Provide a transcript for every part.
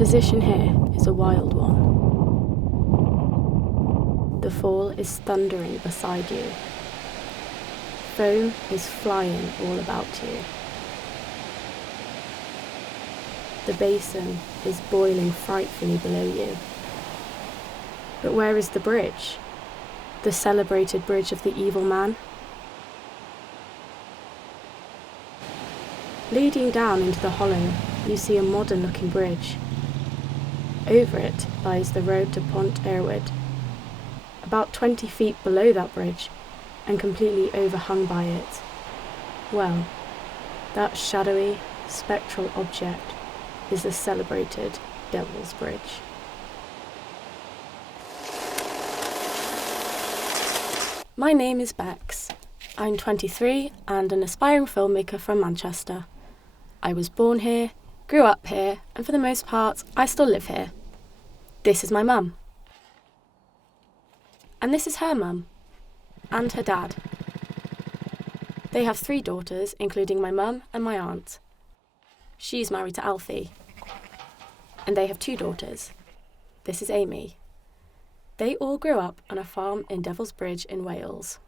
position here is a wild one. The fall is thundering beside you. Foam is flying all about you. The basin is boiling frightfully below you. But where is the bridge? The celebrated bridge of the evil man? Leading down into the hollow, you see a modern-looking bridge. Over it lies the road to Pont Erwyd. About 20 feet below that bridge, and completely overhung by it, well, that shadowy, spectral object is the celebrated Devil's Bridge. My name is Becks. I'm 23 and an aspiring filmmaker from Manchester. I was born here, grew up here, and for the most part, I still live here. This is my mum. And this is her mum. And her dad. They have 3 daughters, including my mum and my aunt. She's married to Alfie. And they have 2 daughters. This is Amy. They all grew up on a farm in Devil's Bridge in Wales.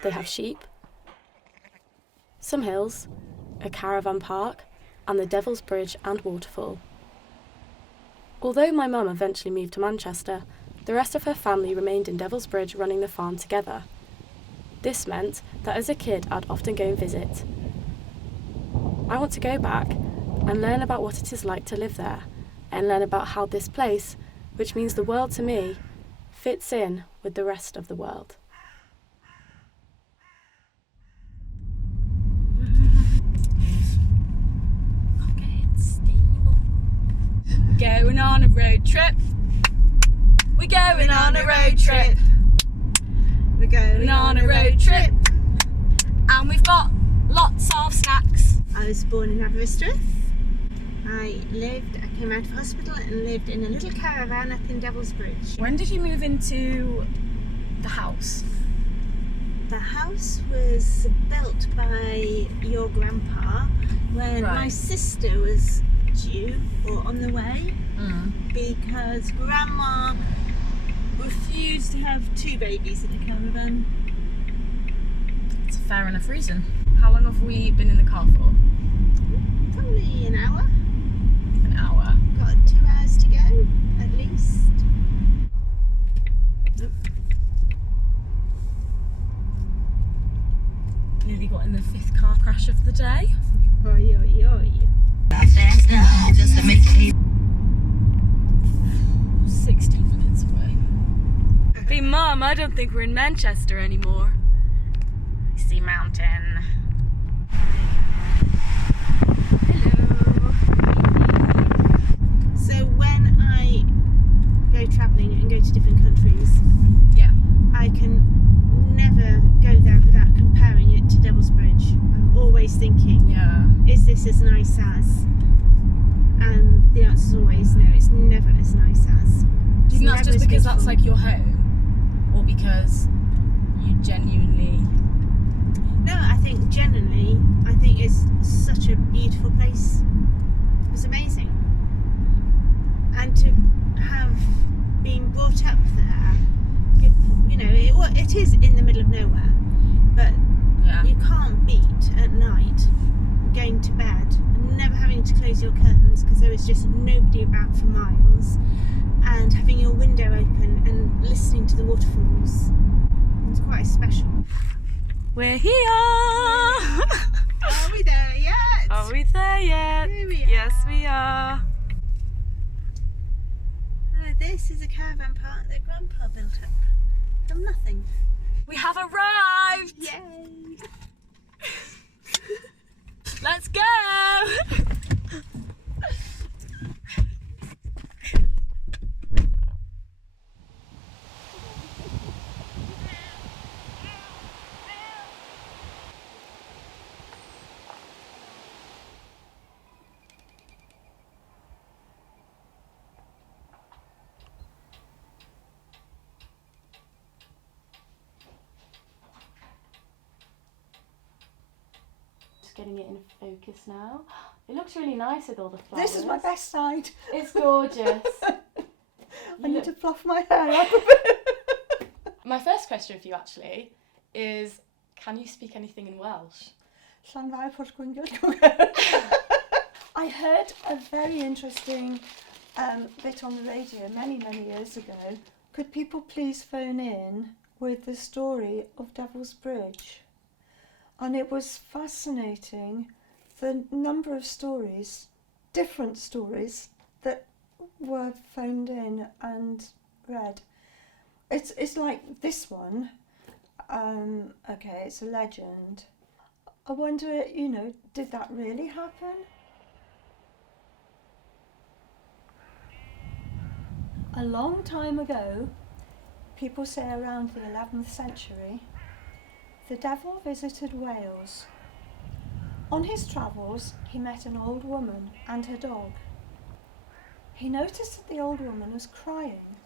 They have sheep, some hills, a caravan park, and the Devil's Bridge and waterfall. Although my mum eventually moved to Manchester, the rest of her family remained in Devil's Bridge running the farm together. This meant that as a kid I'd often go and visit. I want to go back and learn about what it is like to live there, and learn about how this place, which means the world to me, fits in with the rest of the world. Going on a road trip. We're going on a road trip. We're going on a road trip. And we've got lots of snacks. I was born in Aberystwyth. I came out of hospital and lived in a little caravan up in Devil's Bridge. When did you move into the house? The house was built by your grandpa when my sister was due or on the way, because Grandma refused to have 2 babies in a caravan. It's a fair enough reason. How long have we been in the car for? Probably an hour. An hour. Got 2 hours to go, at least. Nearly got in the 5th car crash of the day. Oi, oi, oi. 16 minutes away. Hey Mum, I don't think we're in Manchester anymore. I see mountain. Hello. So when I go travelling and go to different countries, I can never go there without comparing it to Devil's Bridge. I'm always thinking, is this as nice as? And the answer is always no, it's never as nice as. Do you think that's just because that's like your home? Or because you genuinely... No, I think genuinely, it's such a beautiful place. It's amazing. And to have been brought up there, it is in the middle of nowhere, but you can't beat at night going to bed and never having to close your curtains because there is just nobody about for miles, and having your window open and listening to the waterfalls. It's quite special. We're here! Are we there yet? Are we there yet? Here we are. Yes, we are. This is a caravan park that Grandpa built up from nothing. We have arrived! Yay! Let's go! Getting it in focus now. It looks really nice with all the flowers. This is my best side. It's gorgeous. I need to fluff my hair up. My first question for you actually is, can you speak anything in Welsh? I heard a very interesting bit on the radio many years ago. Could people please phone in with the story of Devil's Bridge? And it was fascinating, the number of stories, different stories, that were phoned in and read. It's like this one. Okay, it's a legend. I wonder, did that really happen? A long time ago, people say around the 11th century, the devil visited Wales. On his travels, he met an old woman and her dog. He noticed that the old woman was crying.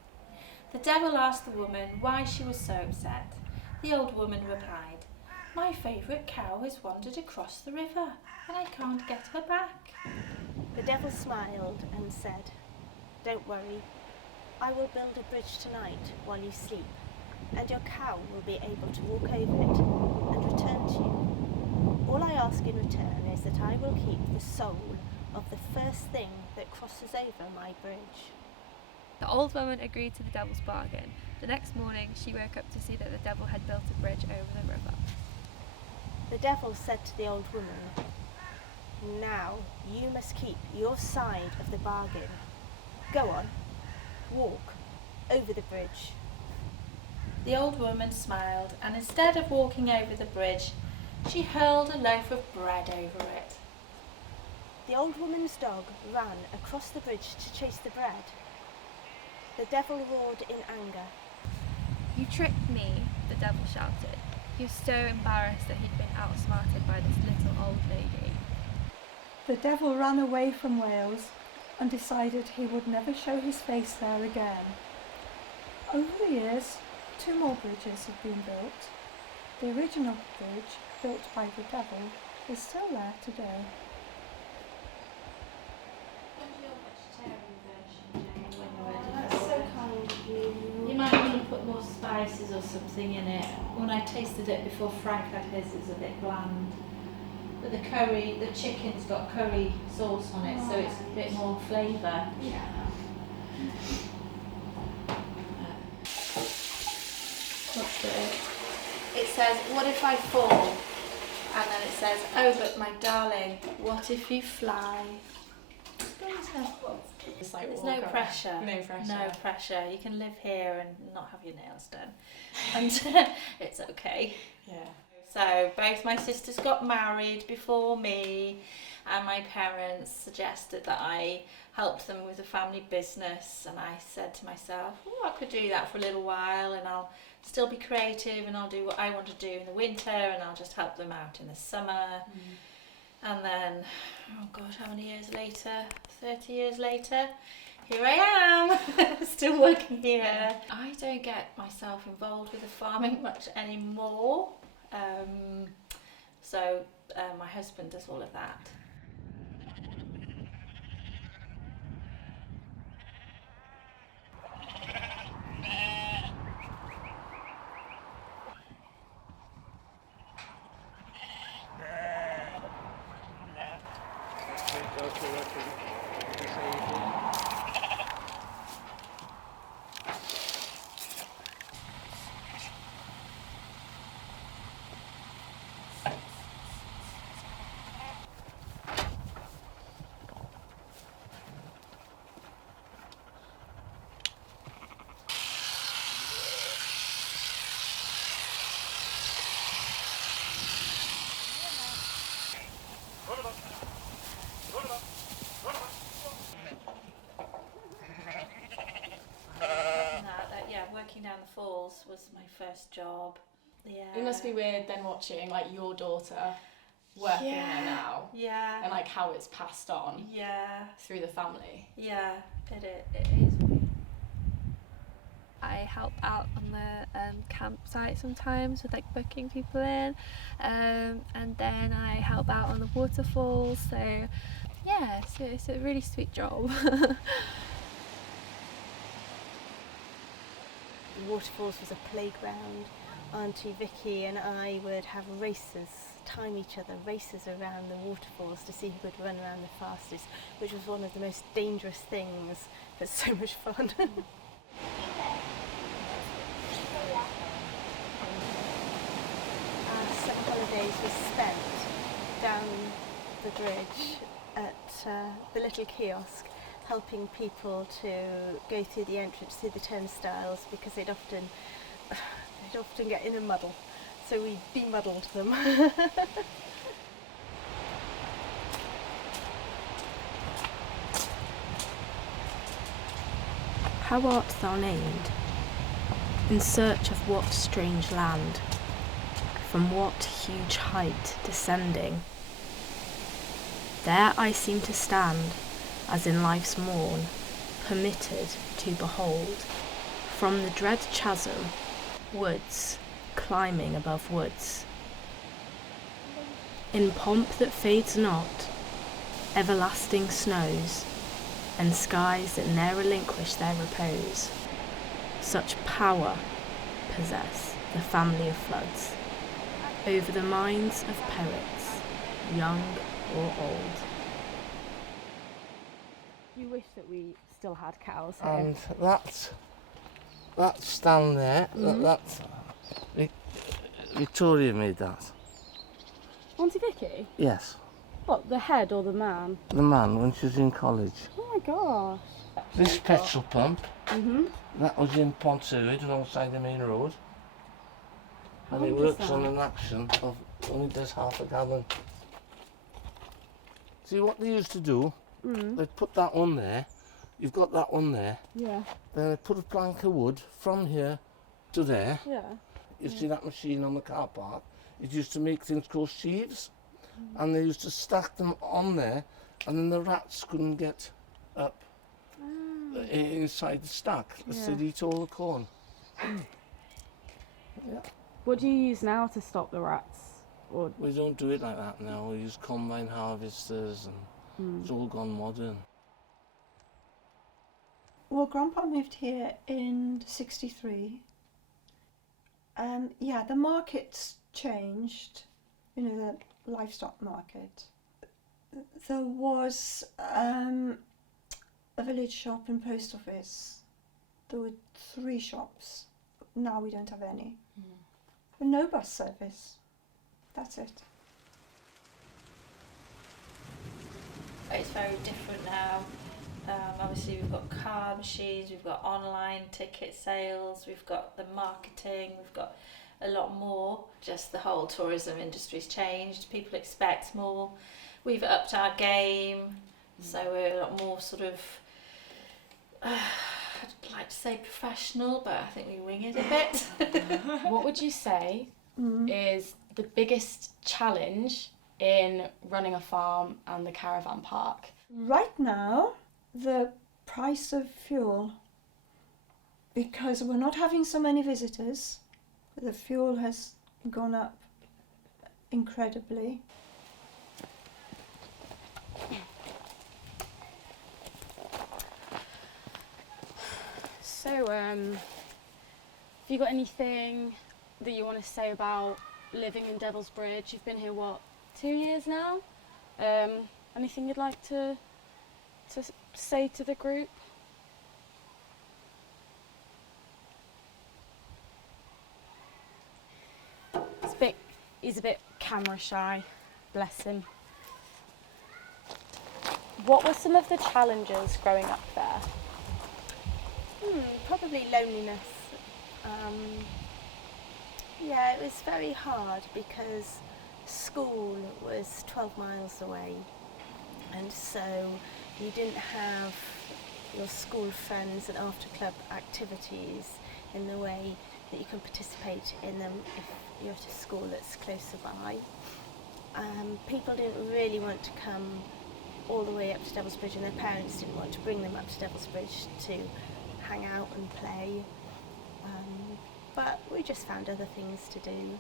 The devil asked the woman why she was so upset. The old woman replied, "My favourite cow has wandered across the river and I can't get her back." The devil smiled and said, "Don't worry, I will build a bridge tonight while you sleep, and your cow will be able to walk over it and return to you. All I ask in return is that I will keep the soul of the first thing that crosses over my bridge." The old woman agreed to the devil's bargain. The next morning, she woke up to see that the devil had built a bridge over the river. The devil said to the old woman, "Now you must keep your side of the bargain. Go on, walk over the bridge." The old woman smiled, and instead of walking over the bridge, she hurled a loaf of bread over it. The old woman's dog ran across the bridge to chase the bread. The devil roared in anger. "You tricked me," the devil shouted. He was so embarrassed that he'd been outsmarted by this little old lady. The devil ran away from Wales and decided he would never show his face there again. Over the years, 2 more bridges have been built. The original bridge, built by the devil, is still there today. That's so kind of you. You might want to put more spices or something in it. When I tasted it before Frank had his, it was a bit bland. But the curry, the chicken's got curry sauce on it, so it's a bit more flavour. Yeah. What's it? It says, "What if I fall?" And then it says, "Oh, but my darling, what if you fly?" It's like There's no walk around. pressure. No pressure. No pressure. You can live here and not have your nails done. And it's okay. Yeah. So both my sisters got married before me, and my parents suggested that I helped them with the family business, and I said to myself, I could do that for a little while and I'll still be creative and I'll do what I want to do in the winter and I'll just help them out in the summer. And then, oh God, how many years later? 30 years later, here I am, still working here. I don't get myself involved with the farming much anymore. So my husband does all of that. Working down the falls was my first job. Yeah. It must be weird then watching like your daughter working there now. Yeah. And like how it's passed on. Yeah. Through the family. Yeah, it is weird. I help out on the campsite sometimes with like booking people in, and then I help out on the waterfalls, so Yeah, so it's a really sweet job. The waterfalls was a playground. Auntie Vicky and I would have races, time each other, races around the waterfalls to see who could run around the fastest, which was one of the most dangerous things, but so much fun. Our summer holidays were spent down the bridge at the little kiosk, helping people to go through the entrance, through the turnstiles, because they'd often get in a muddle, so we bemuddled them. How art thou named? In search of what strange land? From what huge height descending? There I seem to stand, as in life's morn, permitted to behold, from the dread chasm, woods climbing above woods. In pomp that fades not, everlasting snows, and skies that ne'er relinquish their repose, such power possess the family of floods over the minds of poets, young or old. You wish that we still had cows here. And that's down there. That's Victoria made that. Auntie Vicky? Yes, What, the head or the man? the man when she was in college. Oh my gosh. This petrol pump, Mm-hmm. that was in Pontypridd alongside the main road. And it works on an action of only does half a gallon. See what they used to do? They'd put that on there. You've got that one there. Yeah. Then they put a plank of wood from here to there. Yeah. You see that machine on the car park? It used to make things called sheaves, and they used to stack them on there, and then the rats couldn't get up inside the stack. So they'd eat all the corn. Yeah. What do you use now to stop the rats? Or We don't do it like that now. We use combine harvesters, and it's all gone modern. Well, Grandpa moved here in '63. Yeah, the market's changed, you know, the livestock market. There was a village shop and post office. There were 3 shops. Now we don't have any. And no bus service. That's it. It's very different now. Obviously we've got card machines, we've got online ticket sales, we've got the marketing, we've got a lot more. Just the whole tourism industry's changed. People expect more. We've upped our game, so we're a lot more sort of, I'd like to say professional, but I think we wing it a bit. what would you say is the biggest challenge in running a farm and the caravan park? Right now, the price of fuel, because we're not having so many visitors, the fuel has gone up incredibly. So, have you got anything that you want to say about living in Devil's Bridge? You've been here, what, 2 years now? Anything you'd like to say to the group? He's a bit camera shy, bless him. What were some of the challenges growing up there? Probably loneliness. Yeah, it was very hard because school was 12 miles away, and so you didn't have your school friends and after club activities in the way that you can participate in them if you're at a school that's closer by. People didn't really want to come all the way up to Devil's Bridge, and their parents didn't want to bring them up to Devil's Bridge to hang out and play. But we just found other things to do.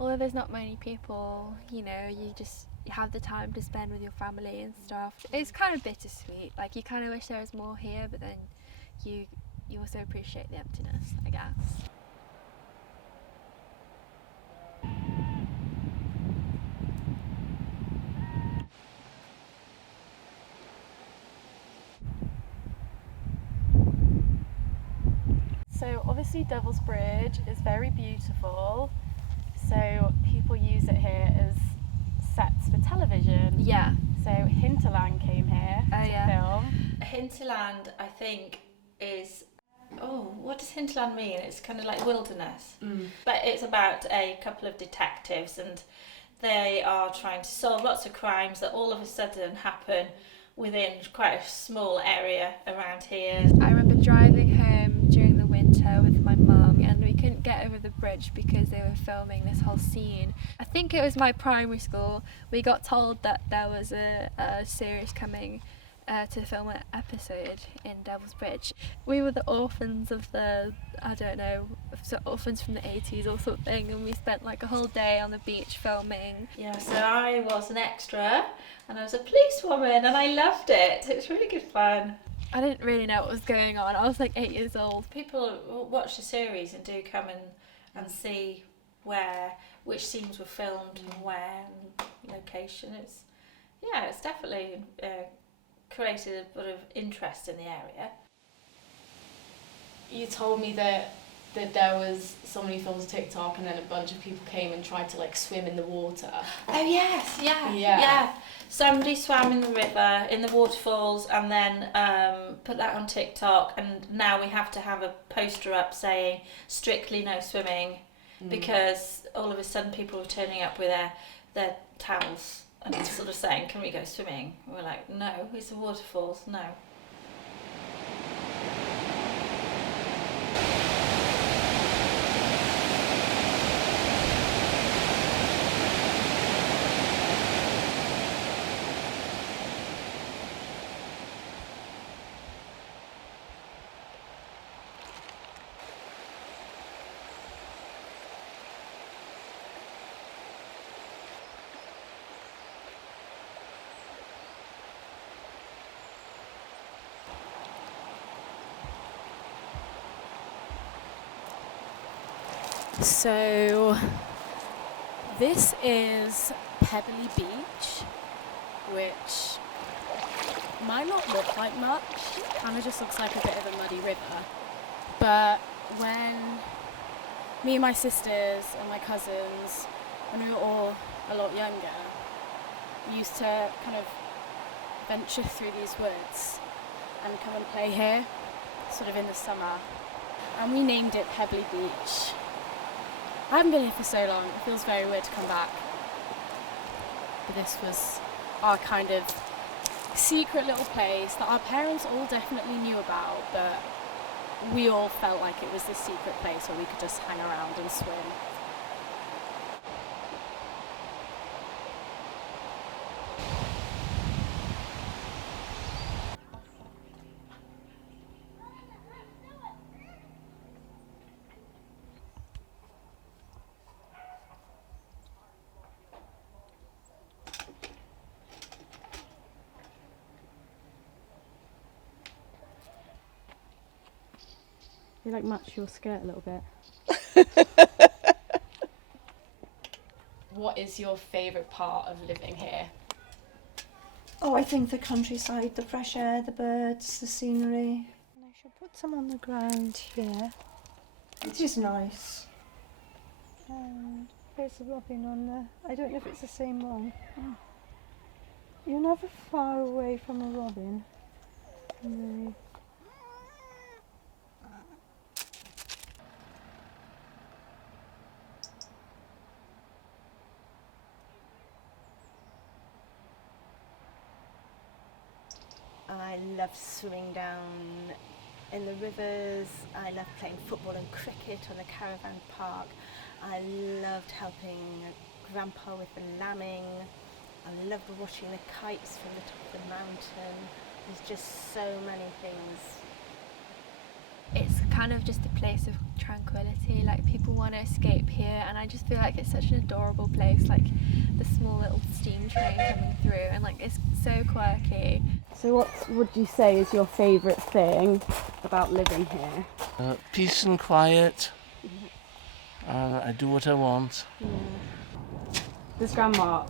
Although there's not many people, you know, you just you have the time to spend with your family and stuff. It's kind of bittersweet. Like, you kind of wish there was more here, but then you also appreciate the emptiness, I guess. So obviously Devil's Bridge is very beautiful, so people use it here as sets for television. Yeah. So Hinterland came here Oh, to yeah. film. Hinterland, I think, is... Oh, what does hinterland mean? It's kind of like wilderness. But it's about a couple of detectives, and they are trying to solve lots of crimes that all of a sudden happen within quite a small area around here. I remember driving home during the winter with my mum, and we couldn't get over the bridge because they were filming this whole scene. I think it was my primary school. We got told that there was a series coming to film an episode in Devil's Bridge. We were the orphans of the, I don't know, orphans from the 80s or something, and we spent like a whole day on the beach filming. Yeah, so I was an extra, and I was a policewoman, and I loved it. It was really good fun. I didn't really know what was going on. I was like 8 years old. People watch the series and do come and see which scenes were filmed and where, and location. It's definitely created a bit of interest in the area. You told me that there was somebody filmed a TikTok and then a bunch of people came and tried to like swim in the water. Oh yes, yeah. Somebody swam in the river, in the waterfalls, and then put that on TikTok, and now we have to have a poster up saying strictly no swimming, because all of a sudden people were turning up with their towels and sort of saying, can we go swimming? And we're like, no, it's the waterfalls, no. So this is Pebbly Beach, which might not look like much. It kind of just looks like a bit of a muddy river. But when me and my sisters and my cousins, when we were all a lot younger, we used to kind of venture through these woods and come and play here, sort of in the summer. And we named it Pebbly Beach. I haven't been here for so long, it feels very weird to come back. But this was our kind of secret little place that our parents all definitely knew about, but we all felt like it was this secret place where we could just hang around and swim. You like match your skirt a little bit. What is your favourite part of living here? Oh, I think the countryside, the fresh air, the birds, the scenery. And I shall put some on the ground here. It is nice. And there's a robin on there. I don't know if it's the same one. Oh. You're never far away from a robin. No. I love swimming down in the rivers. I love playing football and cricket on the caravan park. I loved helping Grandpa with the lambing. I loved watching the kites from the top of the mountain. There's just so many things. It's kind kind of just a place of tranquility. Like, people want to escape here, and I just feel like it's such an adorable place, like the small little steam train coming through, and like it's so quirky. So what would you say is your favourite thing about living here? Peace and quiet. I do what I want. Yeah. Does Grandma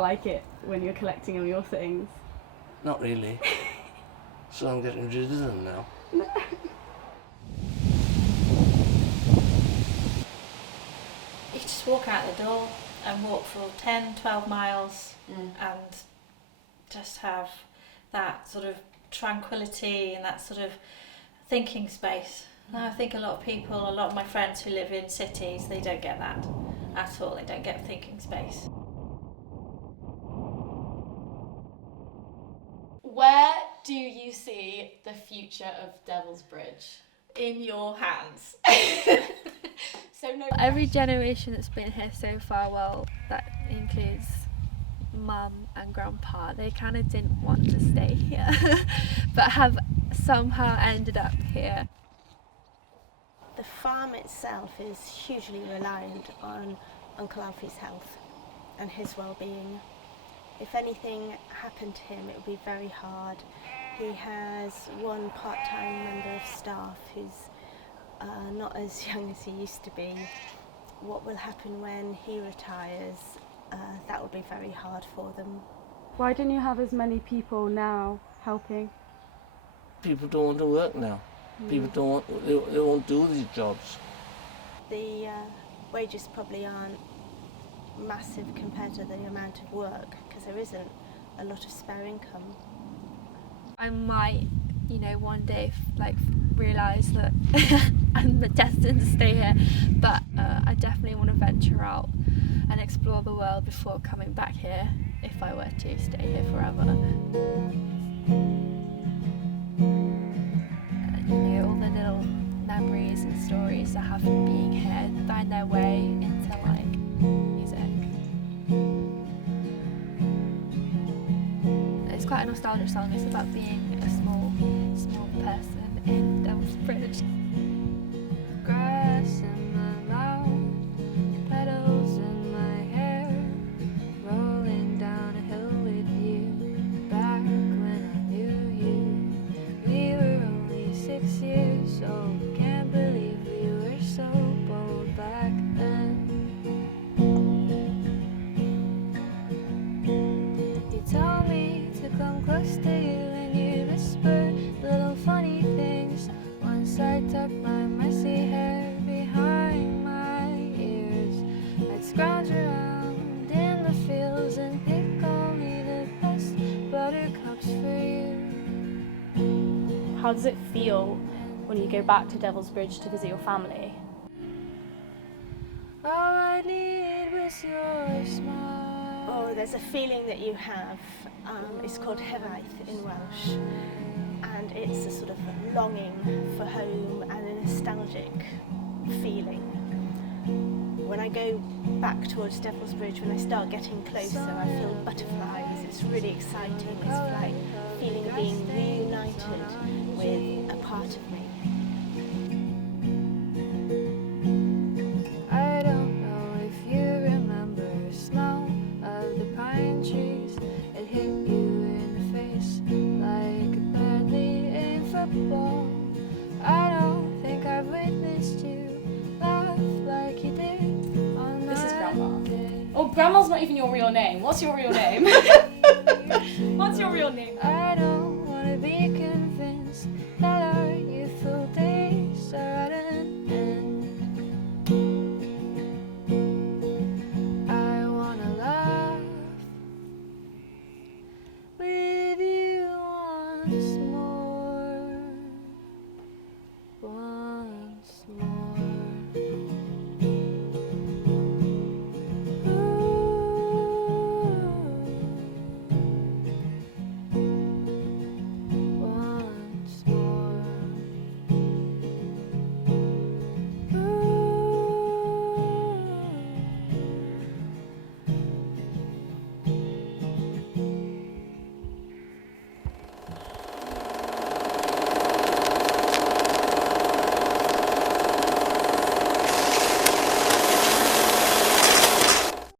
like it when you're collecting all your things? Not really. So I'm getting rid of them now. You just walk out the door and walk for 10, 12 miles and just have that sort of tranquility and that sort of thinking space. Now I think a lot of my friends who live in cities, they don't get that at all. They don't get thinking space. Where do you see the future of Devil's Bridge? In your hands. So no. Every generation that's been here so far, well, that includes Mum and Grandpa, they kind of didn't want to stay here, but have somehow ended up here. The farm itself is hugely reliant on Uncle Alfie's health and his well-being. If anything happened to him, it would be very hard. He has one part-time member of staff who's not as young as he used to be. What will happen when he retires? That will be very hard for them. Why don't you have as many people now helping? People don't want to work now. People they won't do these jobs. The wages probably aren't massive compared to the amount of work because there isn't a lot of spare income. I might, one day realise that I'm destined to stay here, but I definitely want to venture out and explore the world before coming back here if I were to stay here forever. All the little memories and stories I have from being here find their way into music. It's quite a nostalgic song. It's about being a small person in Devil's Bridge. Grass in my mouth, petals in my hair, rolling down a hill with you. Back when I knew you, we were only 6 years old. Can't believe we were so bold back then. You told me to come close to you and you whispered little funny things. Once I tucked my messy hair behind my ears, I'd scrounge around in the fields and pick only the best buttercups for you. How does it feel when you go back to Devil's Bridge to visit your family? All I need was your smile. Oh, there's a feeling that you have. It's called Hiraeth in Welsh, and it's a sort of longing for home and a nostalgic feeling. When I go back towards Devil's Bridge, when I start getting closer, I feel butterflies. It's really exciting. It's like feeling of being reunited with a part of me. I don't know if you remember the smell of the pine trees. It hit you in the face like a badly aimed football. I don't think I've witnessed you laugh like you did on This is that Grandma. day. Oh, Grandma's not even your real name. What's your real name? What's your real name? I don't want to be convinced that our youthful days are out